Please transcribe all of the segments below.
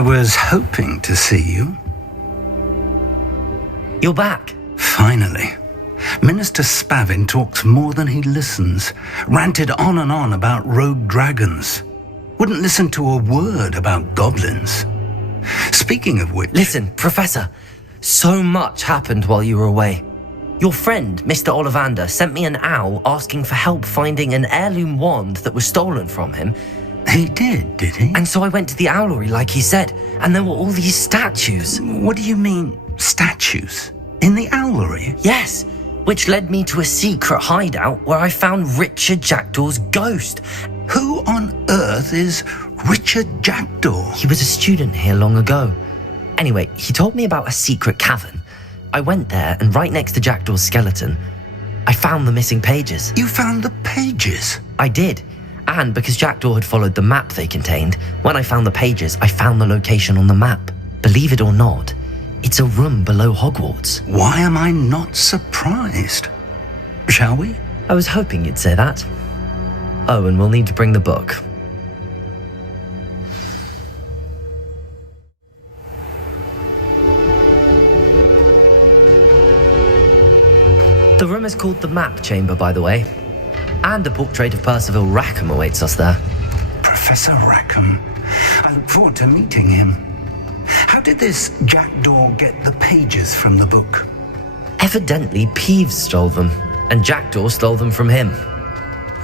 I was hoping to see you. You're back. Finally. Minister Spavin talks more than he listens. Ranted on and on about rogue dragons. Wouldn't listen to a word about goblins. Speaking of which... Listen, Professor, so much happened while you were away. Your friend, Mr. Ollivander, sent me an owl asking for help finding an heirloom wand that was stolen from him. He did he? And so I went to the owlery like he said, and there were all these statues. What do you mean, statues? In the owlery? Yes, which led me to a secret hideout where I found Richard Jackdaw's ghost. Who on earth is Richard Jackdaw? He was a student here long ago. Anyway, he told me about a secret cavern. I went there, and right next to Jackdaw's skeleton, I found the missing pages. You found the pages? I did. And because Jackdaw had followed the map they contained, when I found the pages, I found the location on the map. Believe it or not, it's a room below Hogwarts. Why am I not surprised? Shall we? I was hoping you'd say that. Oh, and we'll need to bring the book. The room is called the Map Chamber, by the way. And a portrait of Percival Rackham awaits us there. Professor Rackham. I look forward to meeting him. How did this Jackdaw get the pages from the book? Evidently, Peeves stole them, and Jackdaw stole them from him.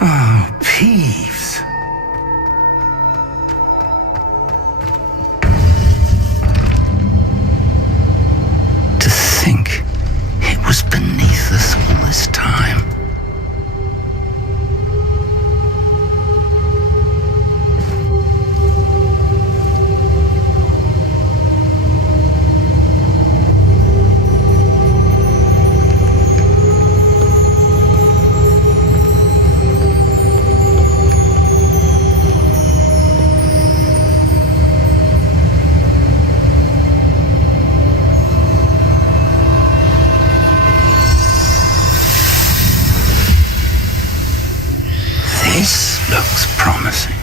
Oh, Peeves. To think it was beneath us all this time. This looks promising.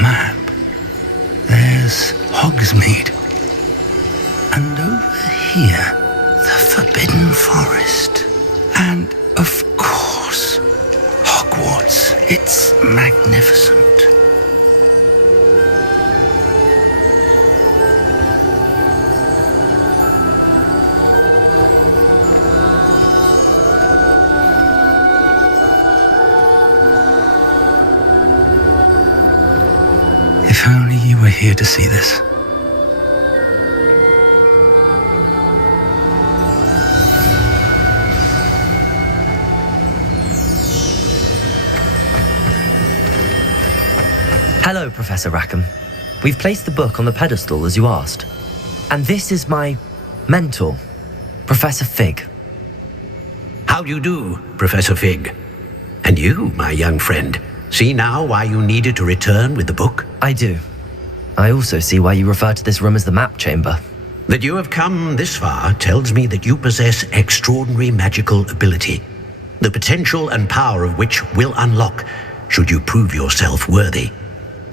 Map. There's Hogsmeade. And over here, the Forbidden Forest. And, of course, Hogwarts. It's magnificent. If only you were here to see this. Hello, Professor Rackham. We've placed the book on the pedestal as you asked. And this is my mentor, Professor Fig. How do you do, Professor Fig? And you, my young friend, see now why you needed to return with the book? I do. I also see why you refer to this room as the Map Chamber. That you have come this far tells me that you possess extraordinary magical ability, the potential and power of which will unlock should you prove yourself worthy.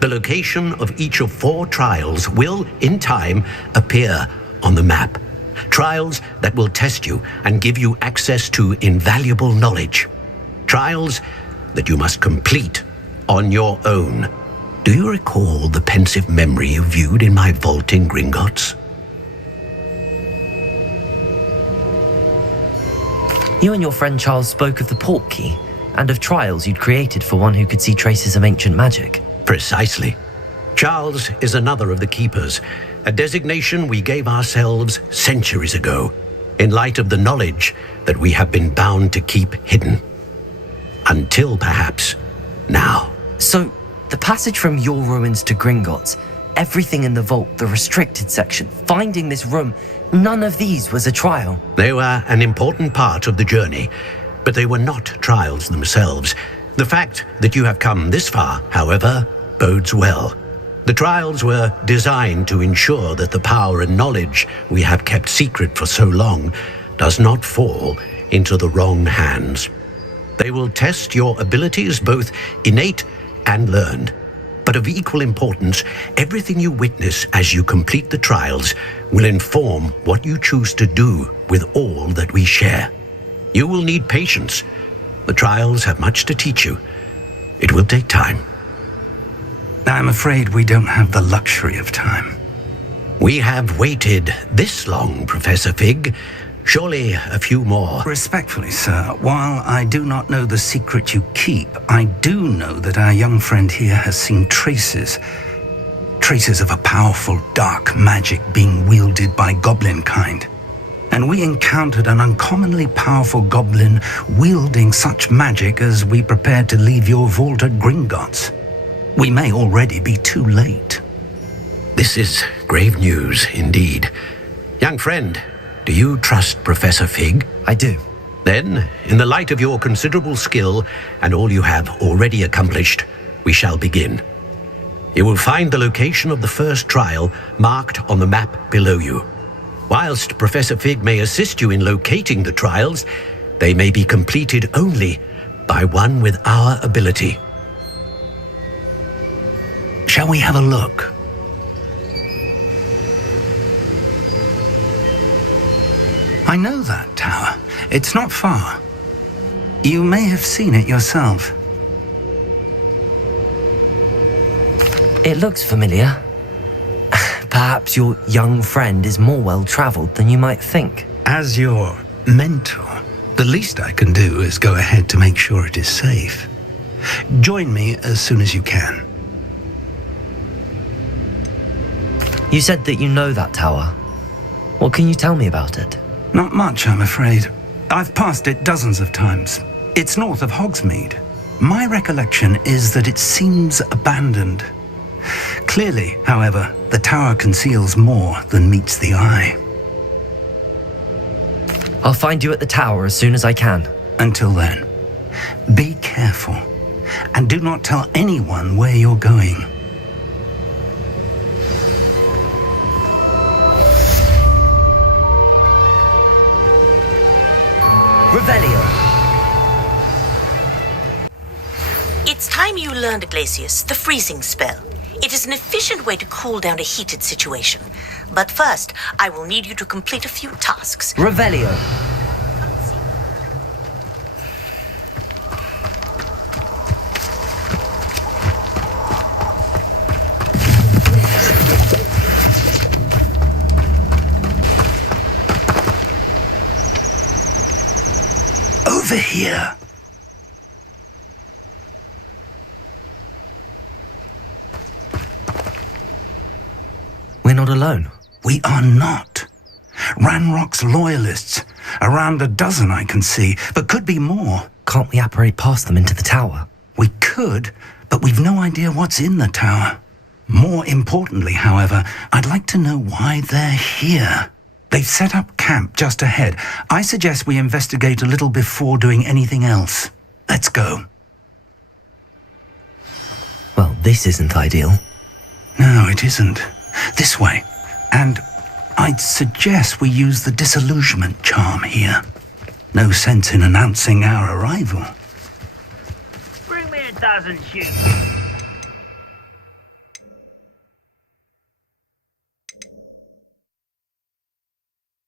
The location of each of 4 trials will, in time, appear on the map. Trials that will test you and give you access to invaluable knowledge. Trials that you must complete on your own. Do you recall the pensive memory you viewed in my vault in Gringotts? You and your friend Charles spoke of the Portkey and of trials you'd created for one who could see traces of ancient magic. Precisely. Charles is another of the Keepers, a designation we gave ourselves centuries ago, in light of the knowledge that we have been bound to keep hidden. Until perhaps now. So, The passage from your ruins to Gringotts, everything in the vault, the restricted section, finding this room, none of these was a trial. They were an important part of the journey, but they were not trials themselves. The fact that you have come this far, however, bodes well. The trials were designed to ensure that the power and knowledge we have kept secret for so long does not fall into the wrong hands. They will test your abilities, both innate and learned. But of equal importance, everything you witness as you complete the trials will inform what you choose to do with all that we share. You will need patience. The trials have much to teach you. It will take time. I'm afraid we don't have the luxury of time. We have waited this long, Professor Fig. Surely a few more. Respectfully, sir, while I do not know the secret you keep, I do know that our young friend here has seen traces of a powerful dark magic being wielded by goblin kind. And we encountered an uncommonly powerful goblin wielding such magic as we prepared to leave your vault at Gringotts. We may already be too late. This is grave news indeed. Young friend, do you trust Professor Fig? I do. Then, in the light of your considerable skill and all you have already accomplished, we shall begin. You will find the location of the first trial marked on the map below you. Whilst Professor Fig may assist you in locating the trials, they may be completed only by one with our ability. Shall we have a look? I know that tower. It's not far. You may have seen it yourself. It looks familiar. Perhaps your young friend is more well-traveled than you might think. As your mentor, the least I can do is go ahead to make sure it is safe. Join me as soon as you can. You said that you know that tower. What can you tell me about it? Not much, I'm afraid. I've passed it dozens of times. It's north of Hogsmeade. My recollection is that it seems abandoned. Clearly, however, the tower conceals more than meets the eye. I'll find you at the tower as soon as I can. Until then, be careful, and do not tell anyone where you're going. Revelio. It's time you learned, Glacius, the freezing spell. It is an efficient way to cool down a heated situation. But first, I will need you to complete a few tasks. Revelio. Over here. We're not alone. We are not. Ranrock's loyalists. Around a dozen I can see, but could be more. Can't we apparate past them into the tower? We could, but we've no idea what's in the tower. More importantly, however, I'd like to know why they're here. They've set up camp just ahead. I suggest we investigate a little before doing anything else. Let's go. Well, this isn't ideal. No, it isn't. This way. And I'd suggest we use the disillusionment charm here. No sense in announcing our arrival. Bring me a dozen shoes.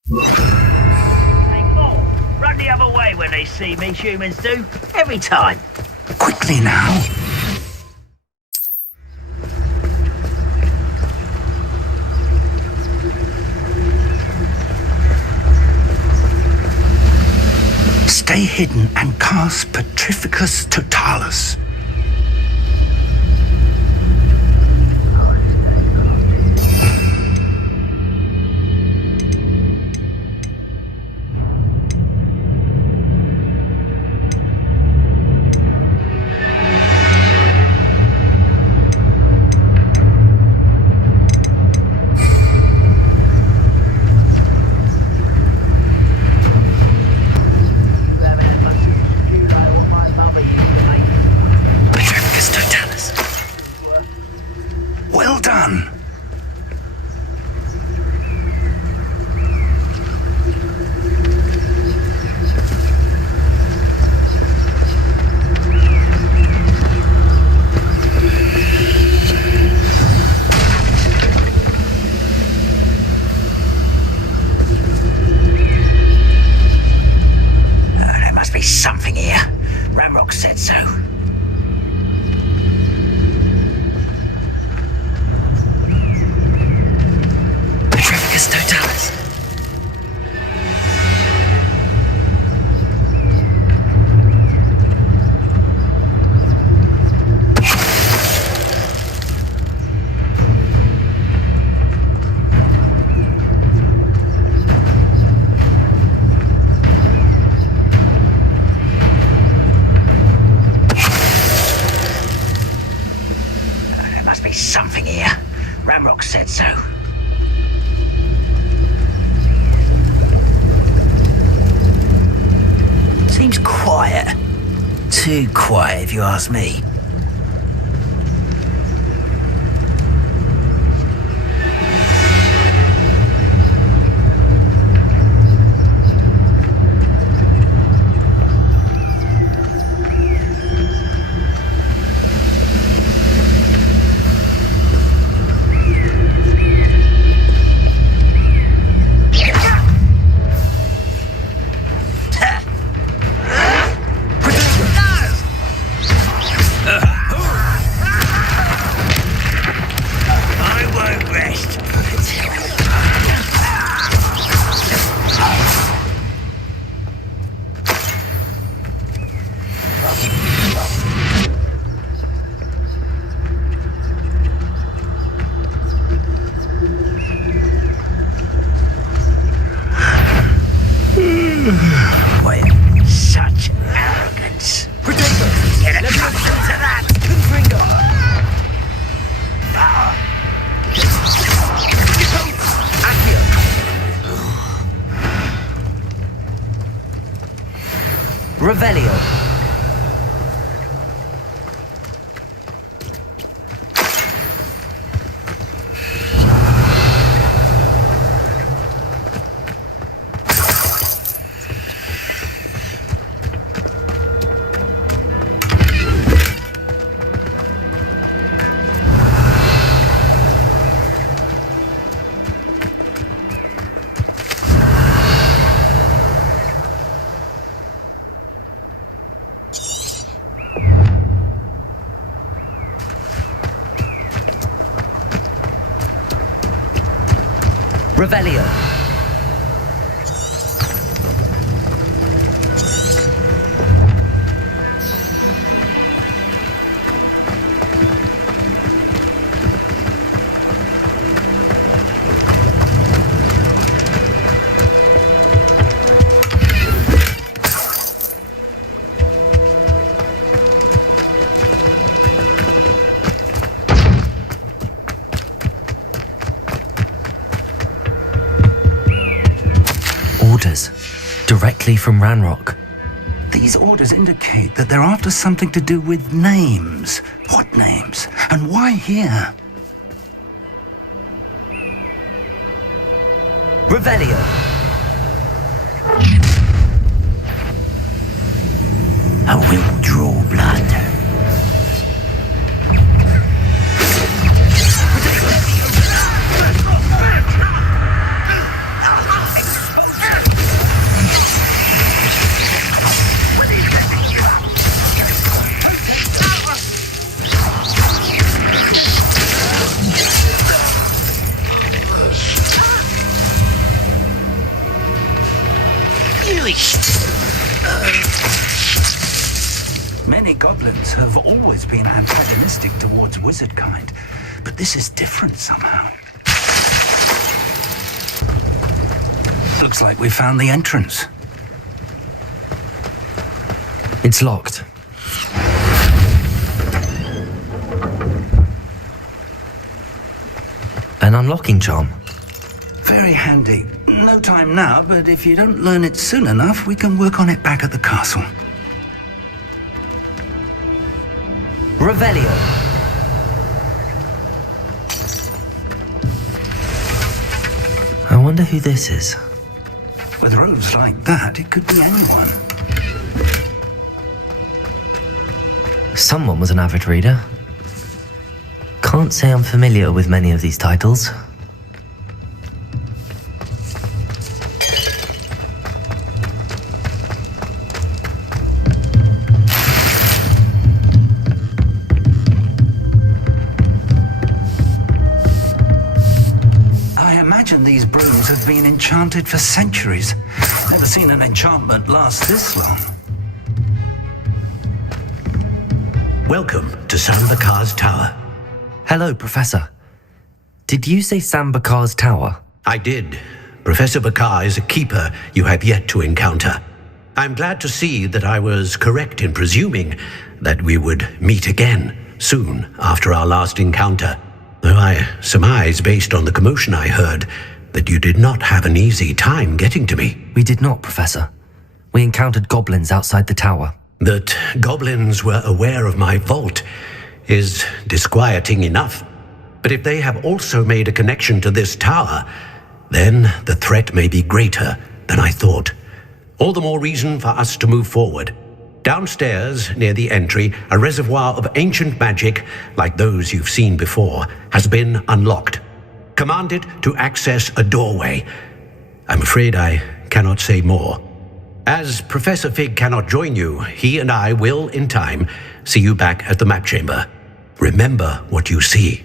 Hey, Paul, run the other way when they see me, humans do. Every time. Quickly now. Stay hidden and cast Petrificus Totalis. so. Seems quiet. Too quiet, if you ask me. Such arrogance. Get accustomed to that. Revelio. Revelio. Orders. Directly from Ranrock. These orders indicate that they're after something to do with names. What names? And why here? Revelio. I will draw blood. Many goblins have always been antagonistic towards wizard kind, but this is different somehow. Looks like we found the entrance. It's locked. An unlocking charm. Very handy. No time now, but if you don't learn it soon enough, we can work on it back at the castle. Revelio. I wonder who this is. With robes like that, it could be anyone. Someone was an avid reader. Can't say I'm familiar with many of these titles. These brooms have been enchanted for centuries. Never seen an enchantment last this long. Welcome to Sambakar's Tower. Hello, Professor. Did you say Sambakar's Tower? I did. Professor Bakar is a keeper you have yet to encounter. I'm glad to see that I was correct in presuming that we would meet again soon after our last encounter. though I surmise, based on the commotion I heard, that you did not have an easy time getting to me. We did not, Professor. We encountered goblins outside the tower. That goblins were aware of my vault is disquieting enough. But if they have also made a connection to this tower, then the threat may be greater than I thought. All the more reason for us to move forward. Downstairs, near the entry, a reservoir of ancient magic, like those you've seen before, has been unlocked. Command it to access a doorway. I'm afraid I cannot say more. As Professor Fig cannot join you, he and I will, in time, see you back at the map chamber. Remember what you see.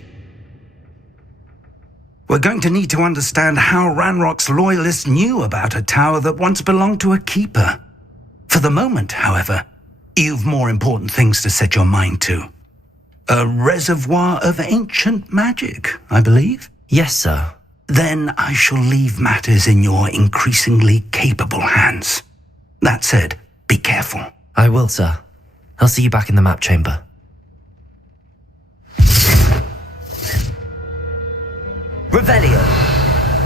We're going to need to understand how Ranrock's loyalists knew about a tower that once belonged to a keeper. For the moment, however, you've more important things to set your mind to. A reservoir of ancient magic, I believe? Yes, sir. Then I shall leave matters in your increasingly capable hands. That said, be careful. I will, sir. I'll see you back in the map chamber. Revelio!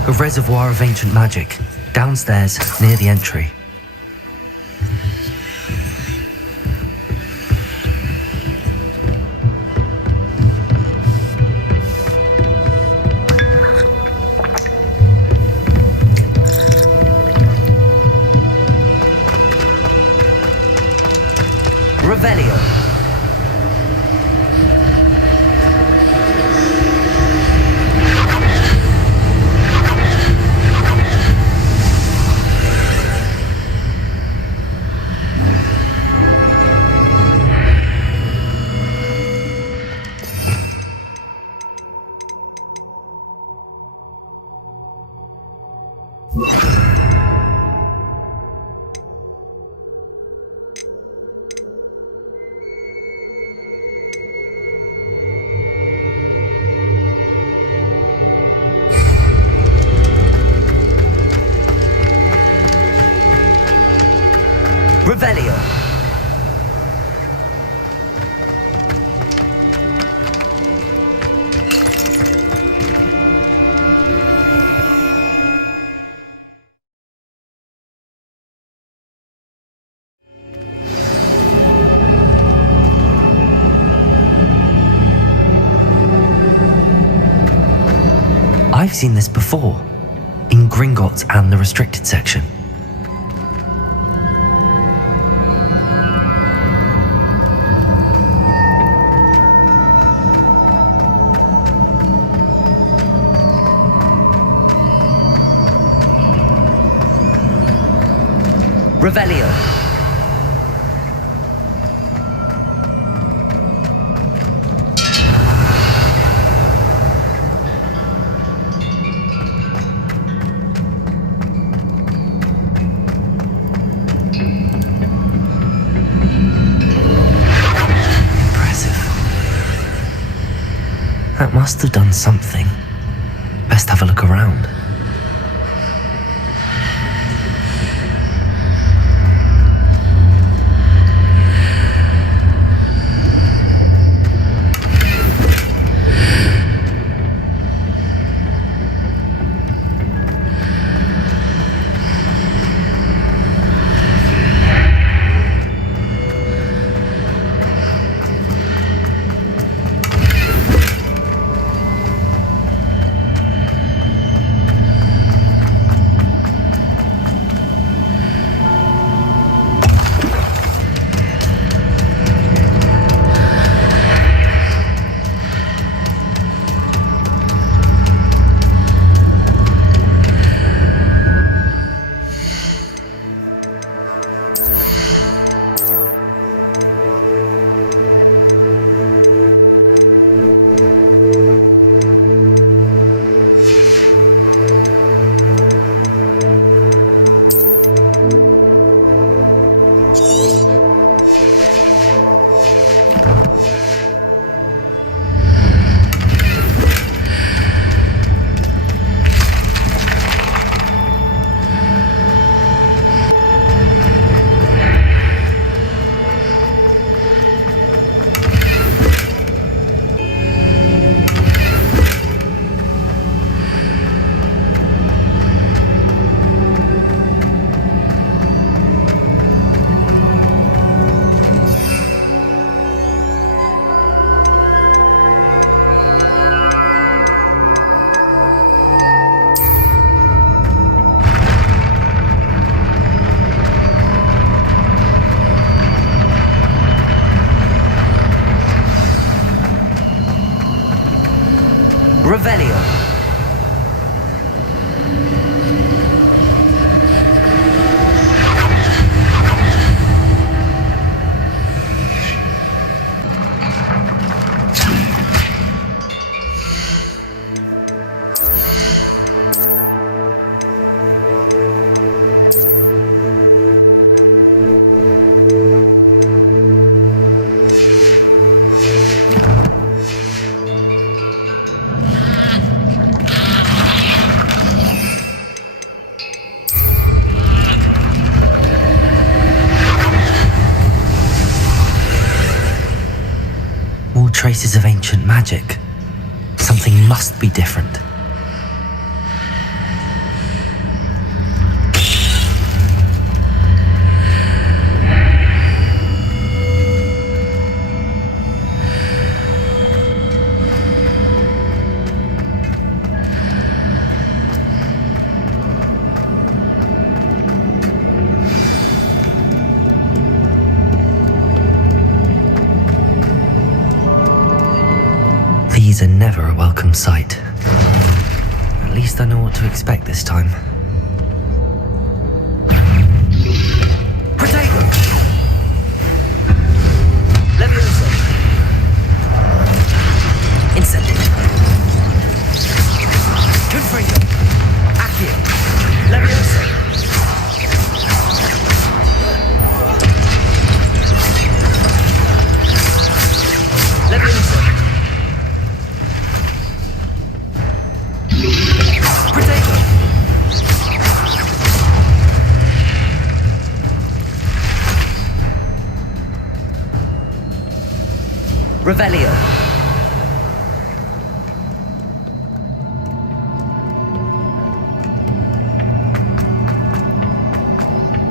A reservoir of ancient magic, downstairs near the entry. Revelio! Revelio! I've seen this before, in Gringotts and the restricted section. Revelio! That must have done something. Best have a look around. ancient magic. Something must be different. These are never a welcome sight. At least I know what to expect this time. Protagonist! Leviosa! Incendio! Confringo! Accio! Leviosa! Leviosa! Revelio.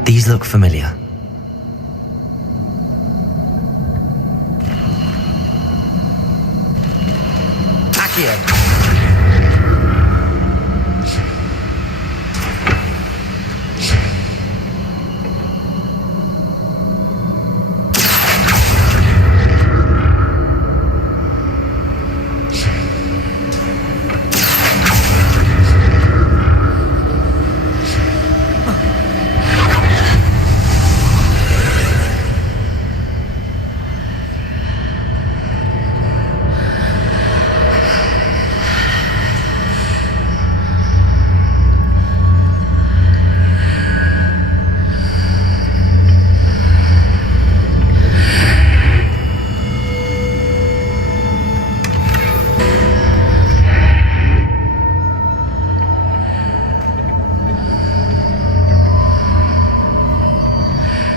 These look familiar. Accio.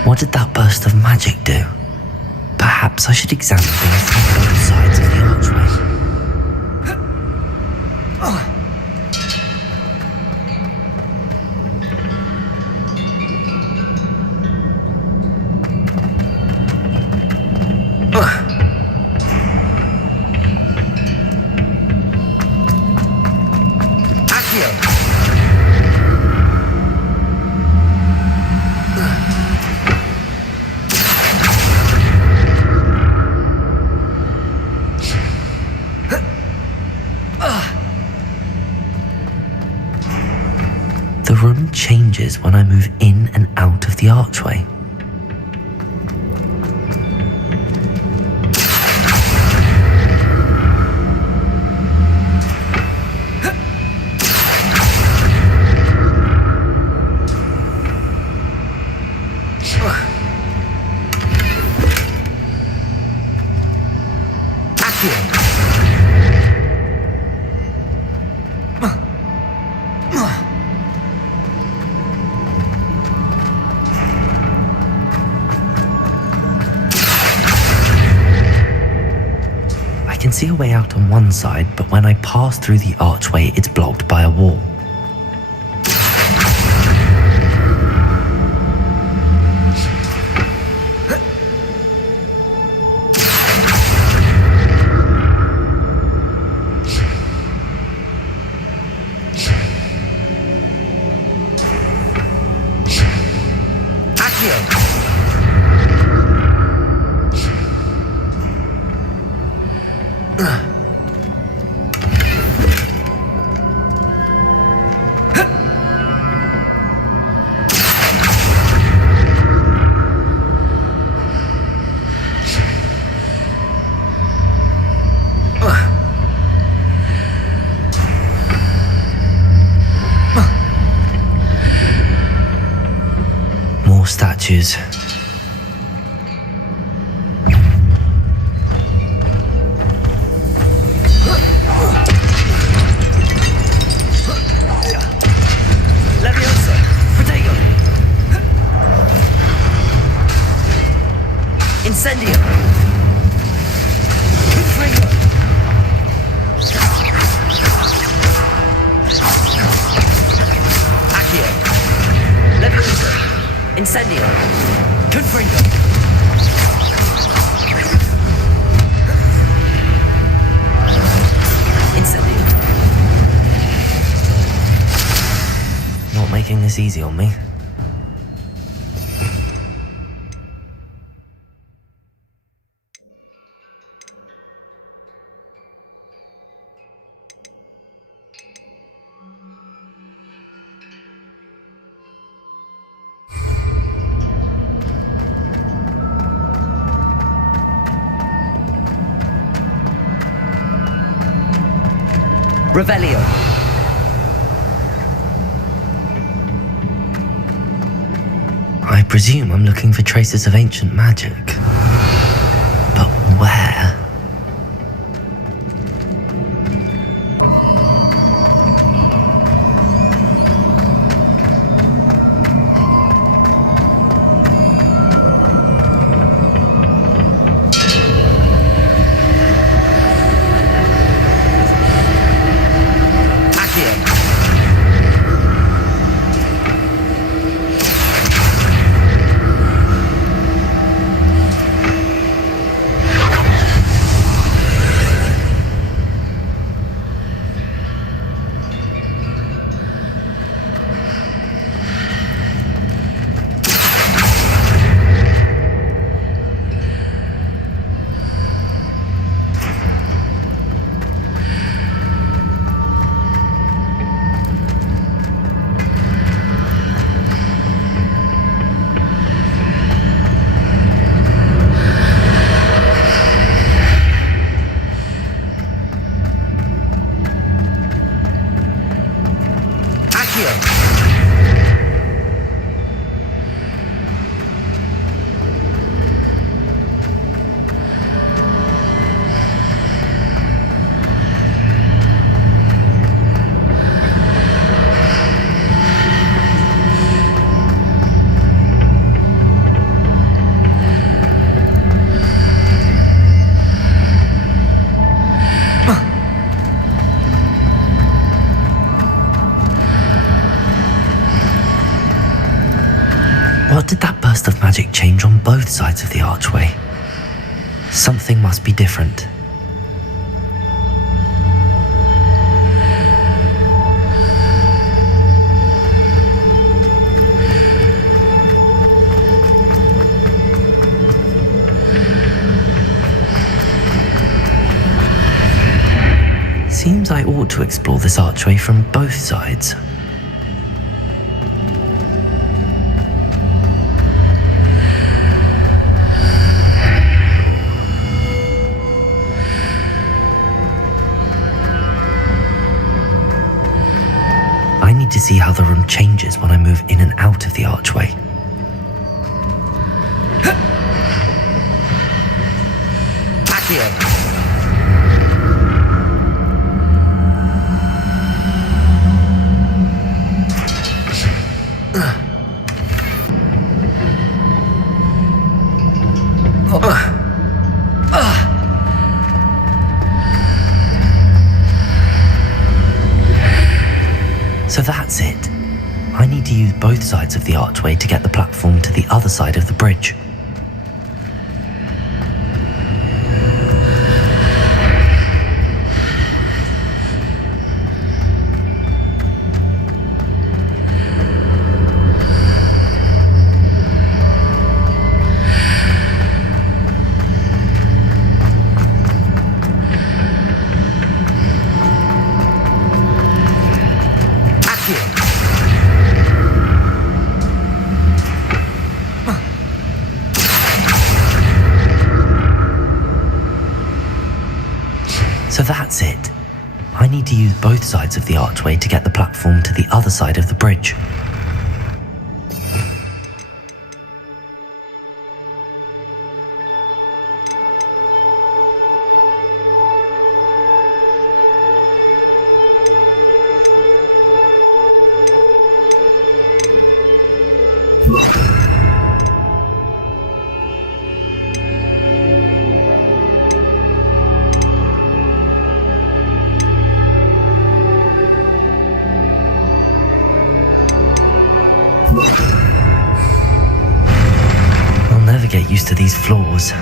What did that burst of magic do? Perhaps I should examine things from both sides of the archway. The room changes when I move in and out of the archway. I can see a way out on one side, but when I pass through the archway, it's blocked by a wall. More statues. Leviosa! Protego! Incendio! Confringo! Incendio. Confringo. Incendio. Not making this easy on me. Revelio. I presume I'm looking for traces of ancient magic. But where? What did that burst of magic change on both sides of the archway? Something must be different. Seems I ought to explore this archway from both sides. I need to see how the room changes when I move in and out of the archway. Accio! So that's it. I need to use both sides of the archway to get the platform to the other side of the bridge. So that's it. I need to use both sides of the archway to get the platform to the other side of the bridge. used to these floors.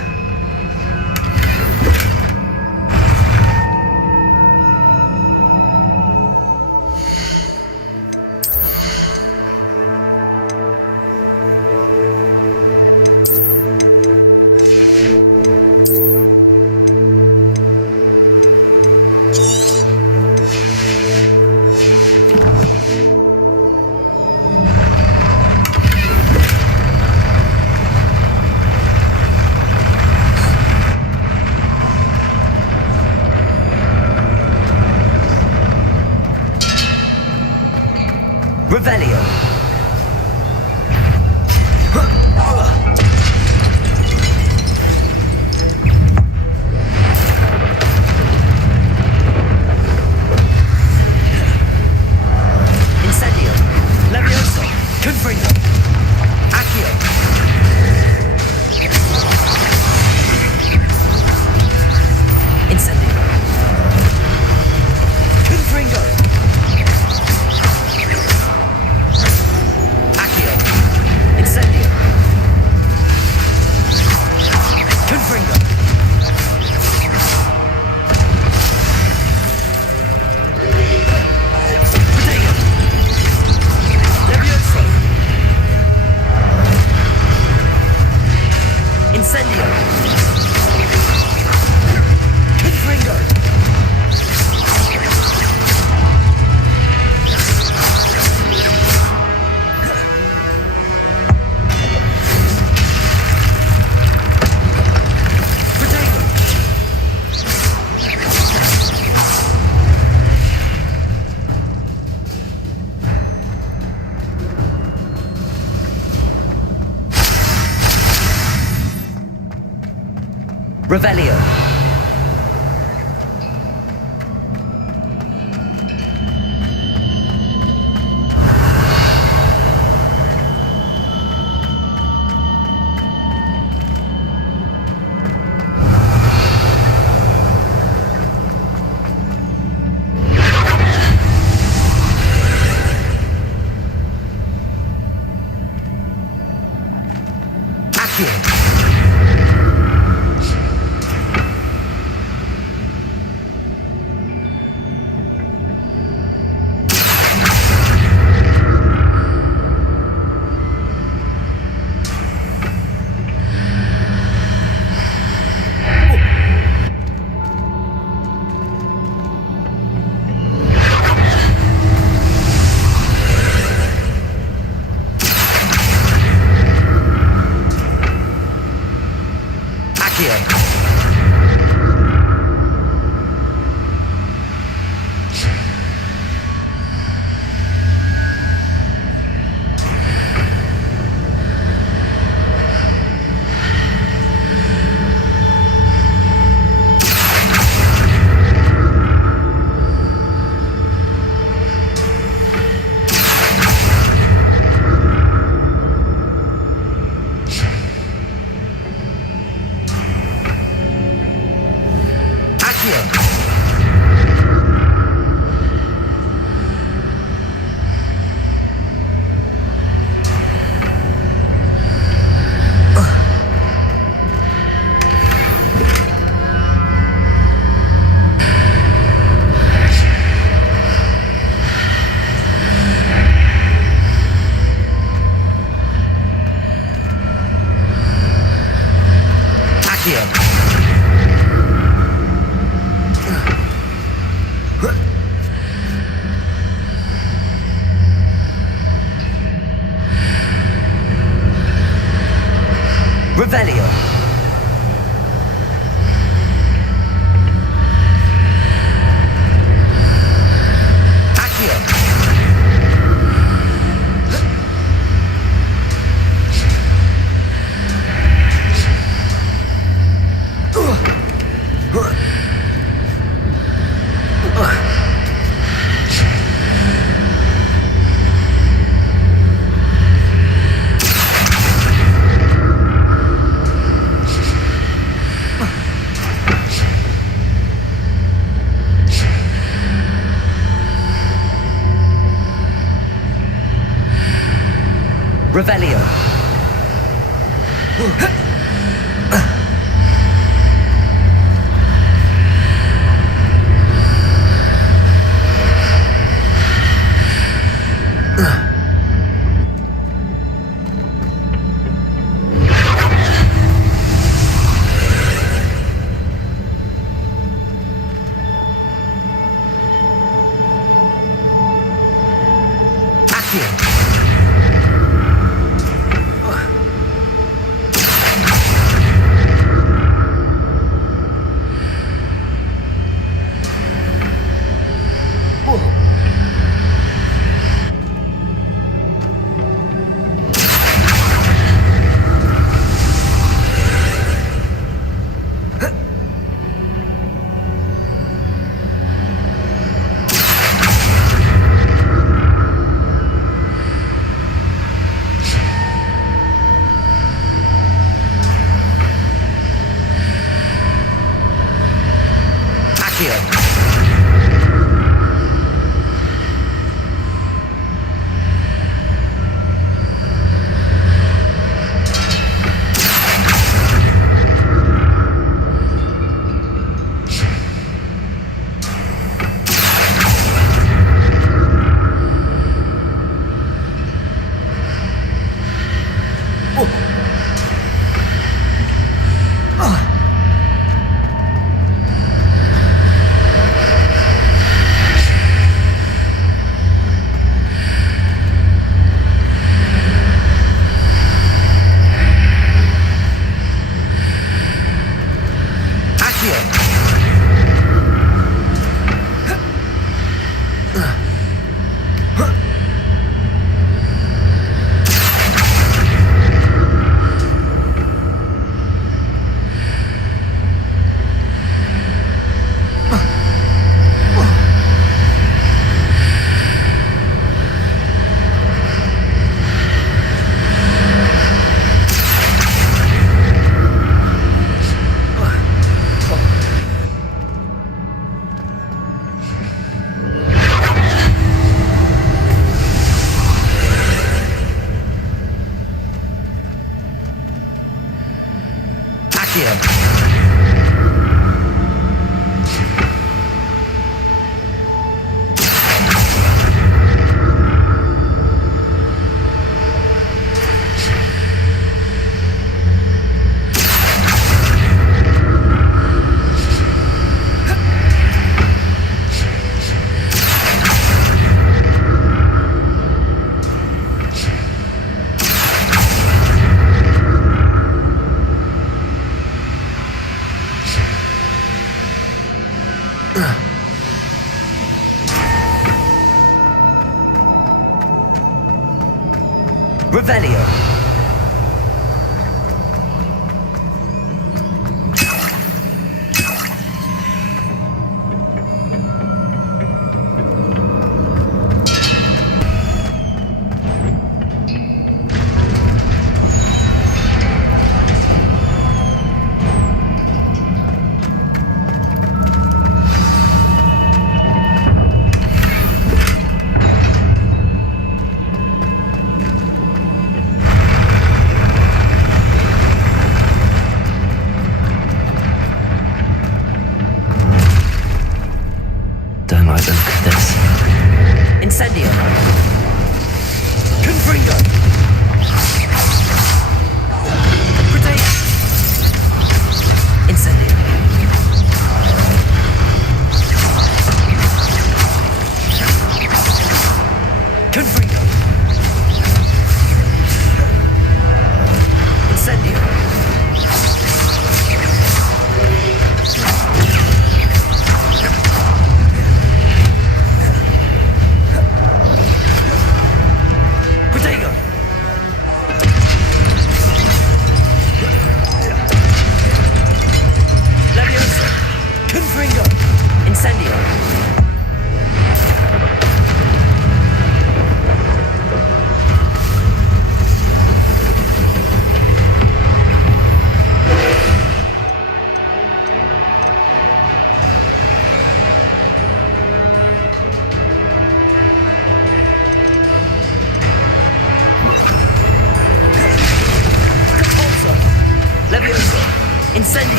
Revelio. Incendio. Levioso. Confringo. Accio. Incendio. Confringo. Incendio. Confringo. Potato. Levioso. Incendio. Confringo. Revelio. Accio. Revelio. Accio. Revelio. Revelio.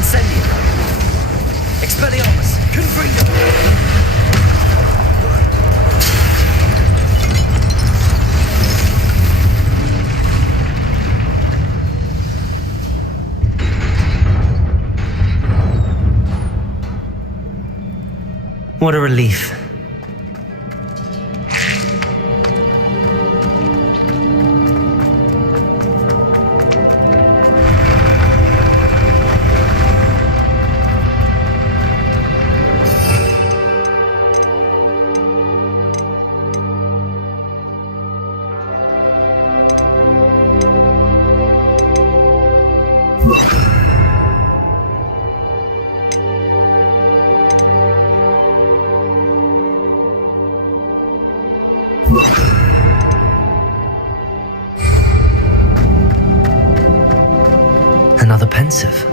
Incendio. Expelliarmus. Confringo. What a relief. Another pensive.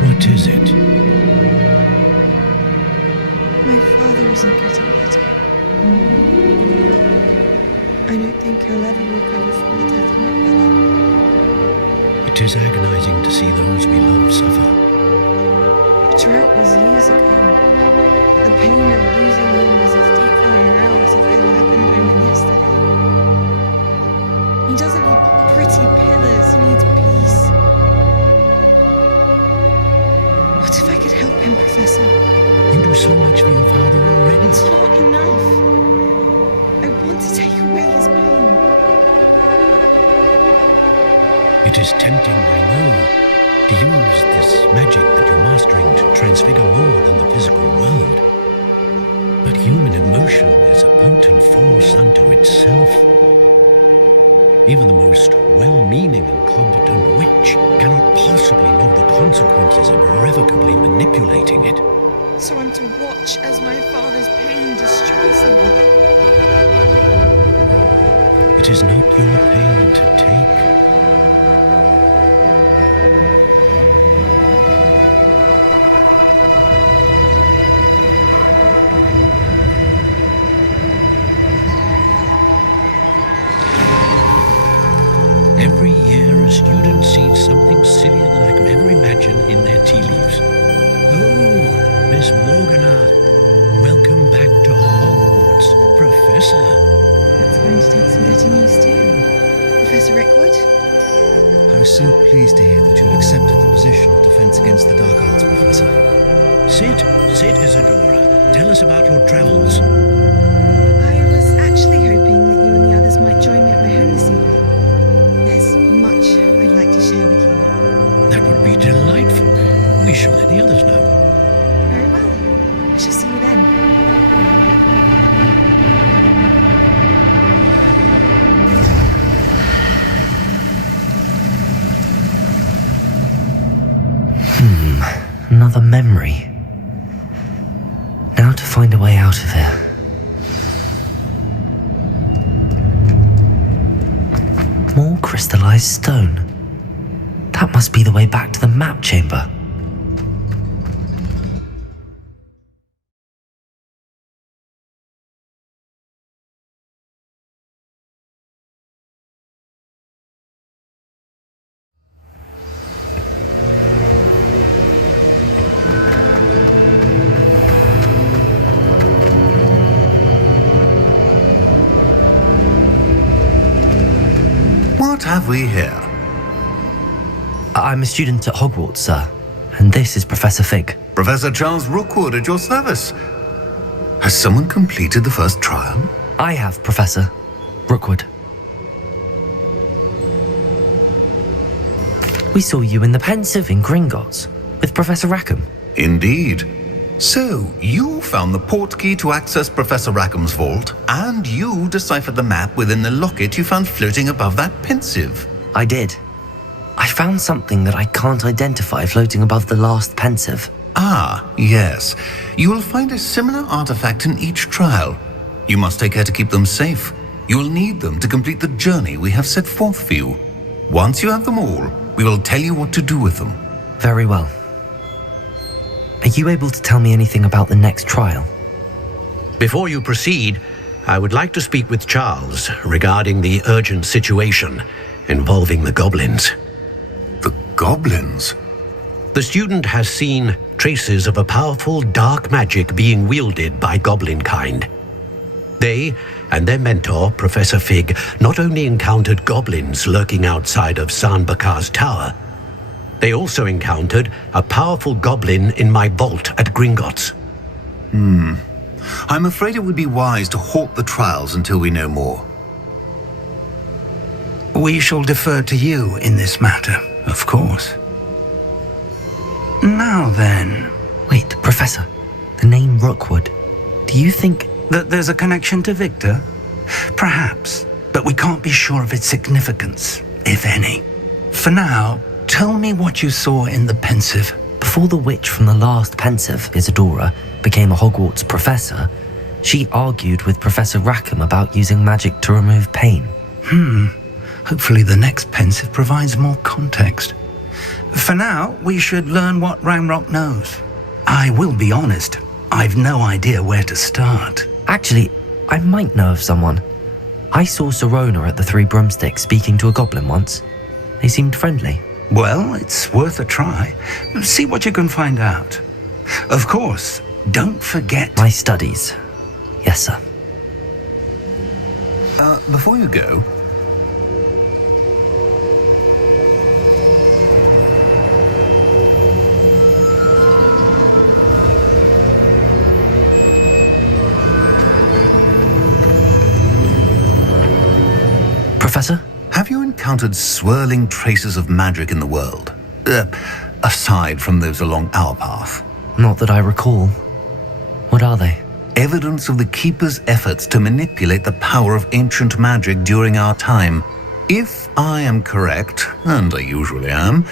What is it? My father isn't getting better. I don't think he'll ever recover from the death of my brother. It is agonizing to see those we love suffer. The drought was years ago. The pain of losing him was as deep for him now as if it had happened only yesterday. He doesn't need pretty pillars, he needs peace. What if I could help him, Professor? You do so much for your father already. It's not enough. I want to take away his pain. It is tempting, I know, to use this magic that you're mastering to transfigure more than the physical world. But human emotion is a potent force unto itself. Even the most well-meaning and competent witch cannot possibly know the consequences of irrevocably manipulating it. So I'm to watch as my father's pain destroys him. It is not your pain to take. Every year, a student sees something sillier than I could ever imagine in their tea leaves. Oh, Miss Morgana, welcome back to Hogwarts, Professor. That's going to take some getting used to. Professor Rickwood? I was so pleased to hear that you had accepted the position of Defense Against the Dark Arts, Professor. Sit, Isadora. Tell us about your travels. I was actually hoping that you and the others might join me at my home this evening. There's much I'd like to share with you. That would be delightful. We shall let the others know. Very well. I shall see you then. Another memory. Now to find a way out of here. More crystallized stone. That must be the way back to the map chamber. What have we here? I'm a student at Hogwarts, sir. And this is Professor Fig. Professor Charles Rookwood at your service. Has someone completed the first trial? I have, Professor Rookwood. We saw you in the Pensive in Gringotts with Professor Rackham. Indeed. So, you found the portkey to access Professor Rackham's vault, and you deciphered the map within the locket you found floating above that Pensive. I did. I found something that I can't identify floating above the last Pensive. Ah, yes. You will find a similar artifact in each trial. You must take care to keep them safe. You will need them to complete the journey we have set forth for you. Once you have them all, we will tell you what to do with them. Very well. Are you able to tell me anything about the next trial? Before you proceed, I would like to speak with Charles regarding the urgent situation involving the goblins. The goblins? The student has seen traces of a powerful dark magic being wielded by goblin kind. They and their mentor, Professor Fig, not only encountered goblins lurking outside of Sanbakar's tower, they also encountered a powerful goblin in my vault at Gringotts. I'm afraid it would be wise to halt the trials until we know more. We shall defer to you in this matter, of course. Now then... Wait, Professor. The name Rookwood. Do you think... that there's a connection to Victor? Perhaps, but we can't be sure of its significance, if any. For now, tell me what you saw in the Pensive. Before the witch from the last Pensive, Isadora, became a Hogwarts professor, she argued with Professor Rackham about using magic to remove pain. Hopefully the next Pensive provides more context. For now, we should learn what Ranrock knows. I will be honest, I've no idea where to start. Actually, I might know of someone. I saw Sirona at the Three Broomsticks speaking to a goblin once. They seemed friendly. Well, it's worth a try. See what you can find out. Of course, don't forget... My studies. Yes, sir. Before you go... Professor? Have you encountered swirling traces of magic in the world? Aside from those along our path? Not that I recall. What are they? Evidence of the Keeper's efforts to manipulate the power of ancient magic during our time. If I am correct, and I usually am,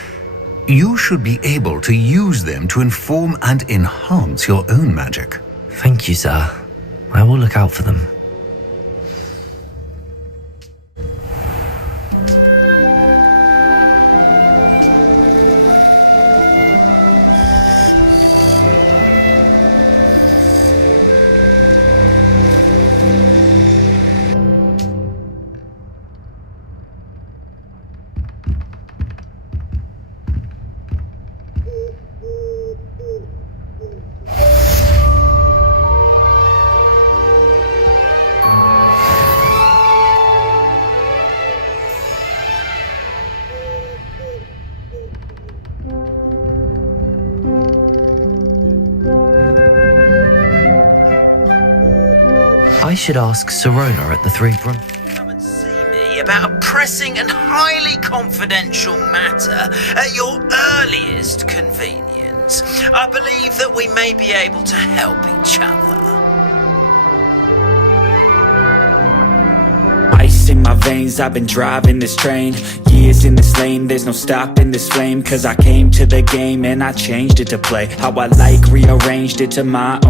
you should be able to use them to inform and enhance your own magic. Thank you, sir. I will look out for them. I should ask Sirona at the Three Broomsticks. Come and see me about a pressing and highly confidential matter at your earliest convenience. I believe that we may be able to help each other. Ice in my veins, I've been driving this train. Years in this lane, there's no stopping this flame. Cause I came to the game and I changed it to play how I like, rearranged it to my own.